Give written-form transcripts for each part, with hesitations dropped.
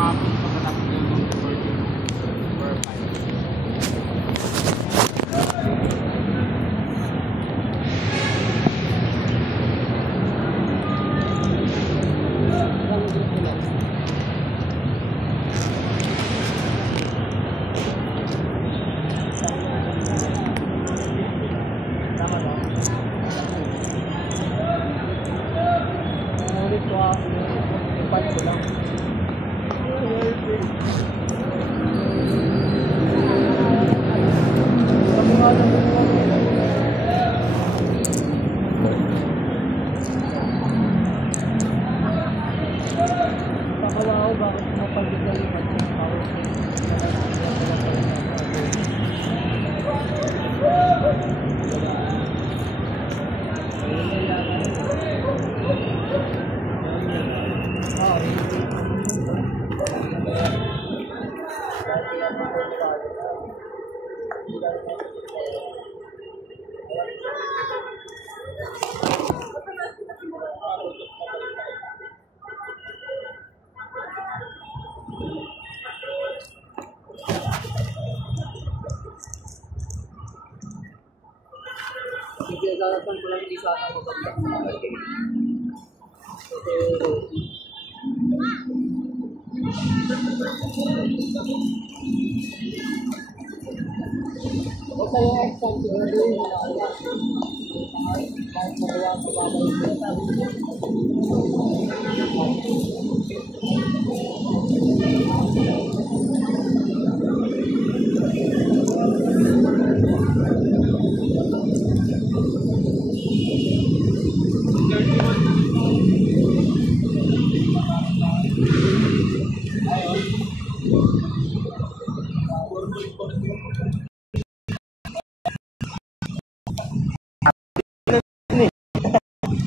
Umabot pa pala ng burger per 5 ko lang. Pakawaw, bakit mapagdalipat ng power? Pinagdarapan ko lang hindi sana maganda. Basta yung exam, siguraduhin mo na kahit magawa sa babay ko.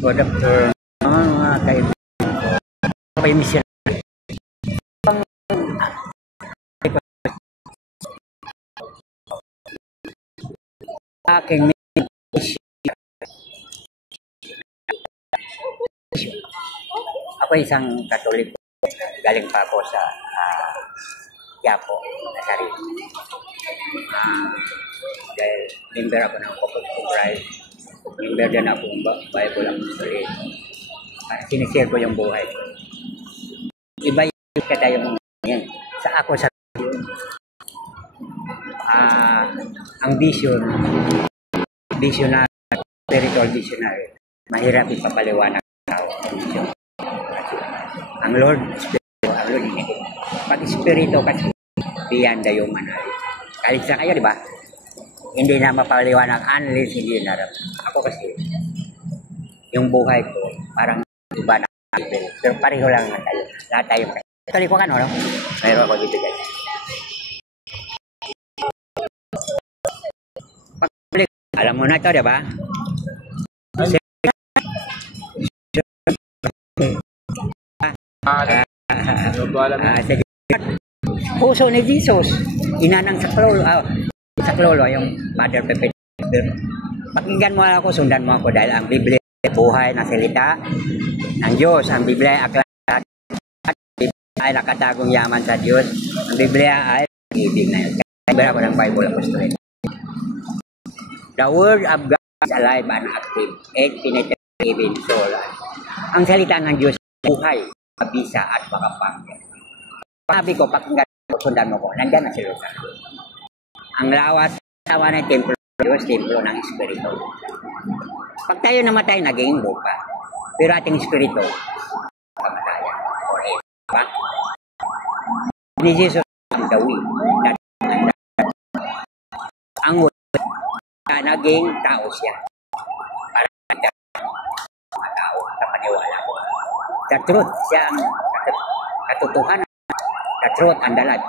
Good afternoon mga kaibigan. Paimisyon. Aking ako isang Katoliko. Galing pa ako sa Quiapo, Nazaret. Dahil member ako ng Corpus Christi. Member din ako ng Bible Apostolic. Sinishare ko yung buhay. Iba yung kata yung yan. Sa ako sa ang visionary, spiritual visionary, mahirap ipapaliwanag ng tao. Ang Lord, hindi. Pag spirito kasi, beyond the human eye. Kahit sa kayo, di ba? Hindi na mapaliwanag unless hindi narap. Ako kasi, yung buhay ko, parang iba na level. Pero pareho lang na tayo. Lahat tayo kayo. Tuloy ko ka, no? Mayroon ako dito guys. Alam mo na ito, di ba? Puso ni Jesus, inanang sa klolo, yung Mother Pepe. Pakinggan mo ako, sundan mo ako dahil ang Biblia ay buhay na salita ng Diyos. Ang Biblia ay aklat ay nakatagong yaman sa Diyos. Ang Biblia ay ibig na yun. Kaya ako ng Bible Apostolic. The Word of God is alive and active, and penetrating soul. Ang salita ng Diyos buhay, mabisa at makapangyan. Sabi ko, pakinggan mo, sundan mo ko, nandyan na si Lord. Ang lawas, tawa ng templo ng Diyos, templo ng Espiritu. Pag tayo namatay, naging buka. Pero ating Espiritu, kamatayan. Forever. Diba? Ni Jesus ang dawi. Ang word, naging tao siya. Para mga tao sa paniwala ko. The truth, siya ang katotohanan. The truth and the life.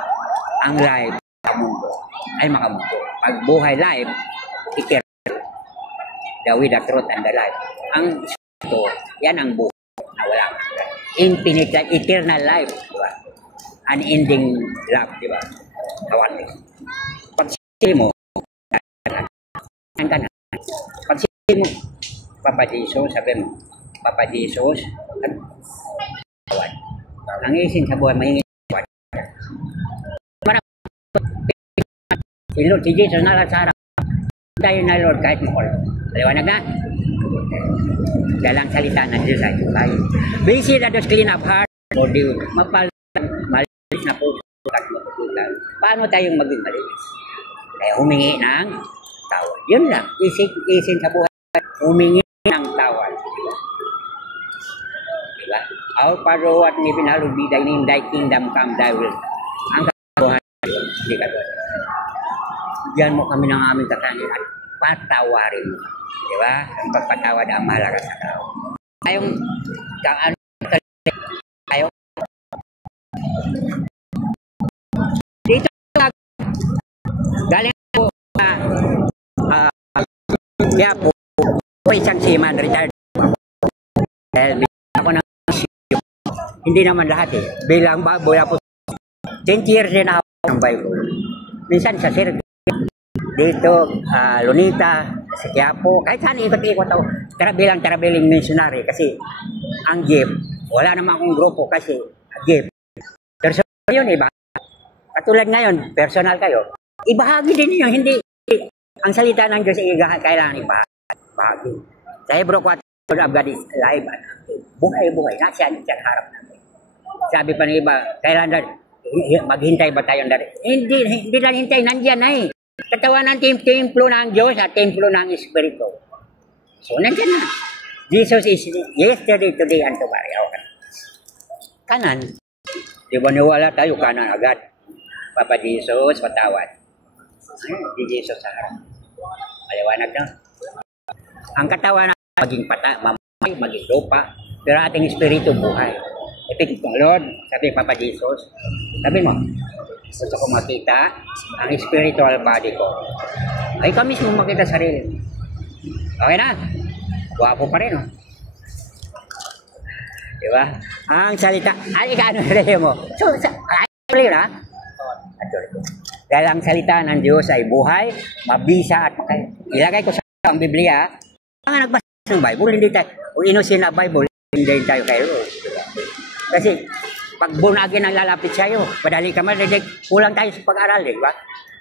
Ang life sa mundo ay makamundo. Pag buhay life, eternal. The way, the truth and the life. Ang ito, yan ang buhay na walang infinite, eternal life. Diba? Unending love, diba? Kawanin. Pag sili mo, pag sili mo, Papa Jesus, sabi mo, Papa Jesus, ang isin sa buhay, may Si Jesus na lang sa harap. Tayo na Lord kahit mall. Maliwanag na? Dalang salita ng Diyos ay buhay. Basic na those clean up heart, body, malinis na po. Paano tayong maging malinis? Kaya humingi ng tawad. Yun lang. Isin sa buhay. Humingi ng tawad. Diba? Our Father who art in heaven, hallowed be thy name, thy kingdom come, thy will. Ang kabuhay, hindi ka doon. Diyan mo kami ng aming kakanin at patawarin mo. Diba? Ang pagpatawad ang mahalaga sa tao. Tayong tayo dito galing po kaya po isang seaman retired dahil ako ng hindi naman lahat bilang baboy ako 10 years din ako ng Bible minsan sa Sir dito Lunita sa Quiapo kahit saan ikot-ikot ako traveling missionary kasi ang gift wala naman akong grupo kasi gift personal yun iba katulad ngayon personal kayo ibahagi din niyo hindi ang salita ng Diyos ay kailangan ibahagi sa Hebrew 4 of God is alive and active buhay nasaan dyan harap natin sabi pa ng iba kailangan maghintay ba tayong dari hindi lang hintay nandyan na katawan ng templo ng Diyos at templo ng Espiritu so nandyan na Jesus is yesterday, today, and tomorrow kanan di ba niwala tayo kanan agad Papa Jesus patawad si Jesus sa harap maliwanag na ang katawan na maging mamay, maging lupa pero ating espiritu buhay ipigit ng Lord sabi Papa Jesus sabi mo gusto ko makita ang spiritual body ko ay ka mismo makita sarili okay na guwapo pa rin diba ang salita ay ano rin mo so ay na dahil ang salita ng Diyos ay buhay mabisa at ilagay ko sa ang Biblia ang nagbasa ng Bible hindi tayo kung inusin na Bible hindi tayo kayo kasi pag bunagin ang lalapit sa'yo madali ka marinig kulang tayo sa pag-aral diba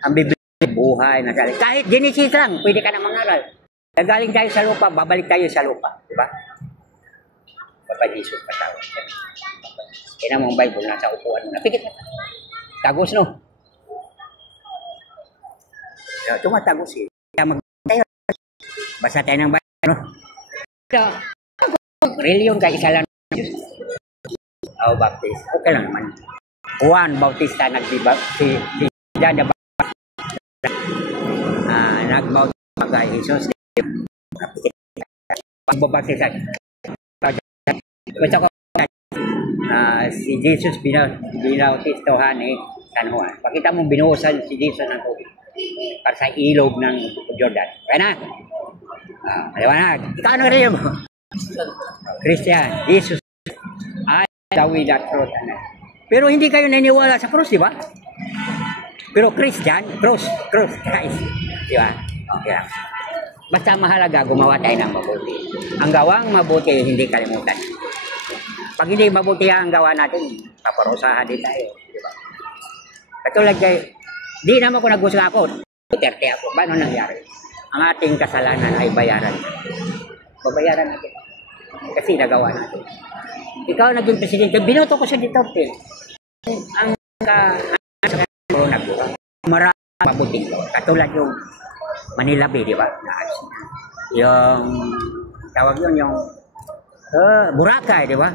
ang Biblia buhay na salita kahit Genesis lang pwede ka na mangaral nagaling tayo sa lupa babalik tayo sa lupa diba Papa Jesus patawad kaya namang Bible nasa upuan mo na pikit na tagos no tumatagos kaya magtayo basta tayo ng Bible no reliyon ka isa lang Baptist okay lang naman Juan Bautista si John the Baptist nag-Bautista kay Jesus pagbabaptisa gusto ko si Jesus binautistohan San Juan pakita mo binuhusan si Jesus ng tubig para sa ilog ng Jordan kaya na maliwanag ikaw ano rin mo Christian Jesus ay the way that truth pero hindi kayo naniniwala sa cross diba pero Christian cross Christ diba okay basta mahalaga gumawa tayo ng mabuti ang gawang mabuti hindi kalimutan pag hindi mabuti ang gawa natin paparusahan din tayo diba katulad kayo di naman ko nagusto ako Duterte ako paano nangyari ang ating kasalanan ay bayaran natin kasi nagawa natin ikaw naging presidente binoto ko sa Duterte ang maraming mabuting katulad yung Manila Bay di ba yung tawag yun yung Boracay di ba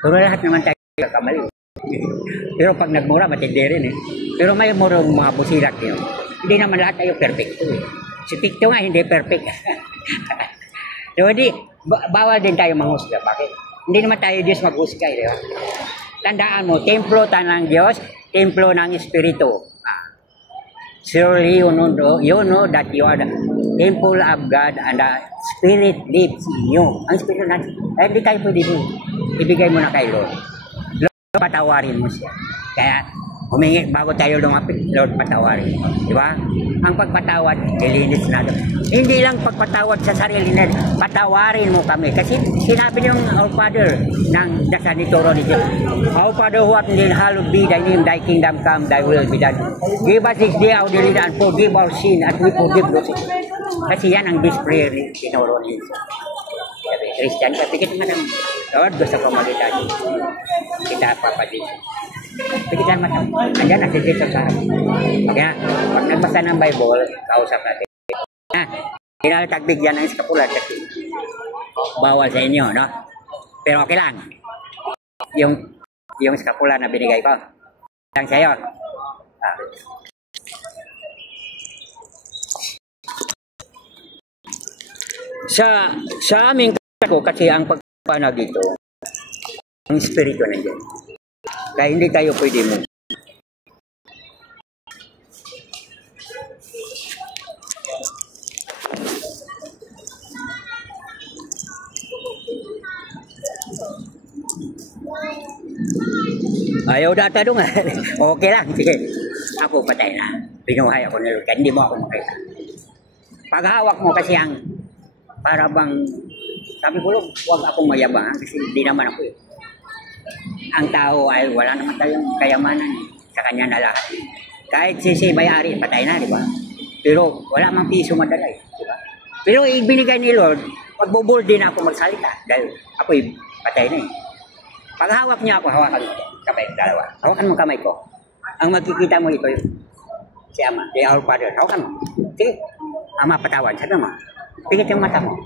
pero lahat naman tayo kamali pero pag nagmura matindi rin pero may murong mga busilat yun hindi naman lahat tayo perfecto si Tikto nga hindi perfect so hindi bawal din tayo manghusga bakit hindi naman tayo Diyos maghusga di ba tandaan mo templo ng Diyos templo ng Espiritu surely you know that you are the temple of God and the Spirit lives in you ang Espiritu natin hindi tayo pwede ibigay mo na kay Lord patawarin mo siya kaya humingi bago tayo lumapit, Lord, patawarin mo. Di ba? Ang pagpatawad, ilinis na doon. Hindi lang pagpatawad sa sarili na, patawarin mo kami. Kasi sinabi niyong Our Father ng dasal ni Toro ni Jesus. Our Father who art in the hallowed be thy name, thy kingdom come, thy will be done. Give us this day our daily bread and forgive our sin as we forgive those. Kasi yan ang display ni Toro ni Jesus. Sabi, Christian, kapikit mo ng Lord, gusto ko magkita. Kita papadin. Pikitan mata. Andiyan na si Jesus sa akin. Okay na? Pag nagbasa ng Bible, kausap natin. Ha? Pinalatagbig yan ang eskapulan kasi bawal sa inyo, no? Pero okay lang. Yung eskapulan na binigay ko. Lang sa'yo. Sa aming ko kasi ang pagpanag dito, ang espiritu nandiyan. Kaya hindi tayo pwede mo. Ayaw data doon. Okay lang. Sige. Ako patay na. Binuhay ako ni Lord. Hindi mo ako makita. Paghawak mo kasi ang para bang sabi ko, huwag akong mayabang kasi hindi naman ako eh. Ang tao ay wala naman tayong kayamanan sa kanya na lahat. Kahit si may-ari, patay na, di ba? Pero wala mang piso madala eh, di ba? Pero ibinigay ni Lord, magbubul din ako magsalita dahil ako'y patay na eh. Pag hawak niya ako, hawakan mo. Kamay, dalawa. Hawakan mo kamay ko. Ang magkikita mo ito yun. Si Ama, si Our Father. Hawakan mo. Sige. Ama, patawad. Sabi mo. Pikit yung mata mo.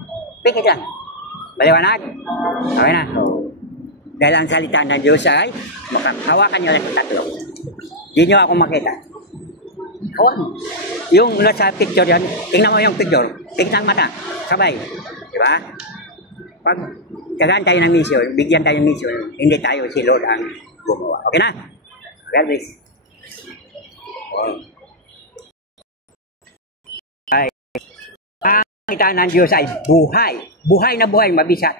Pikit lang. Maliwanag. Okay na. Dahil ang salita ng Diyos ay hawakan niyo lang yung tatlo. Hindi niyo ako makita. Hawakan mo. Yung nasa picture yan, tingnan mo yung picture. Tingnan ang mata. Sabay. Diba? Pag kagaan tayo ng mission, bigyan tayo ng mission, hindi tayo si Lord ang gumawa. Okay na? God bless. Ay. Ang salita ng Diyos ay buhay. Buhay na buhay, mabisa.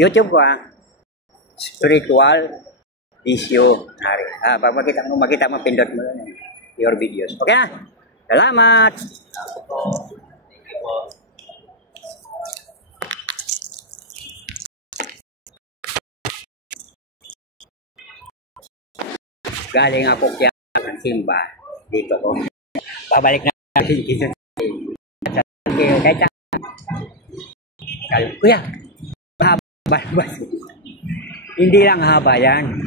YouTube ko spiritual visionary. Pag makita mo, pindot mo your videos. Okay na? Salamat! Galing ako kaya ng simba. Dito ko. Babalik na natin. Kuya, haba. Hindi lang haba yan.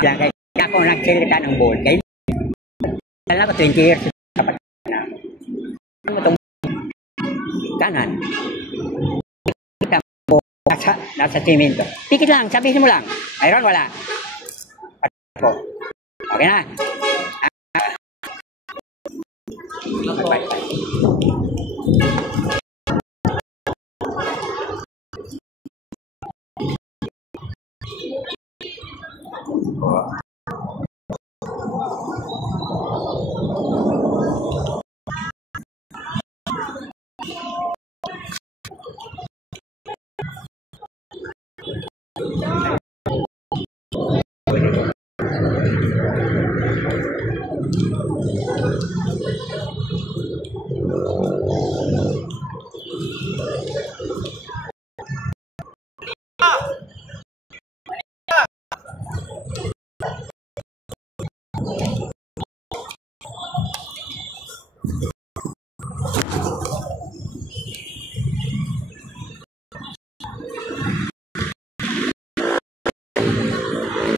Kaya ako nagsalita ng ball. Kaya alam ko 20 years dapat na. Ano itong kanan? Kita mo nasa simento. Pikit lang, sabihin mo lang. Iron wala. Okay na.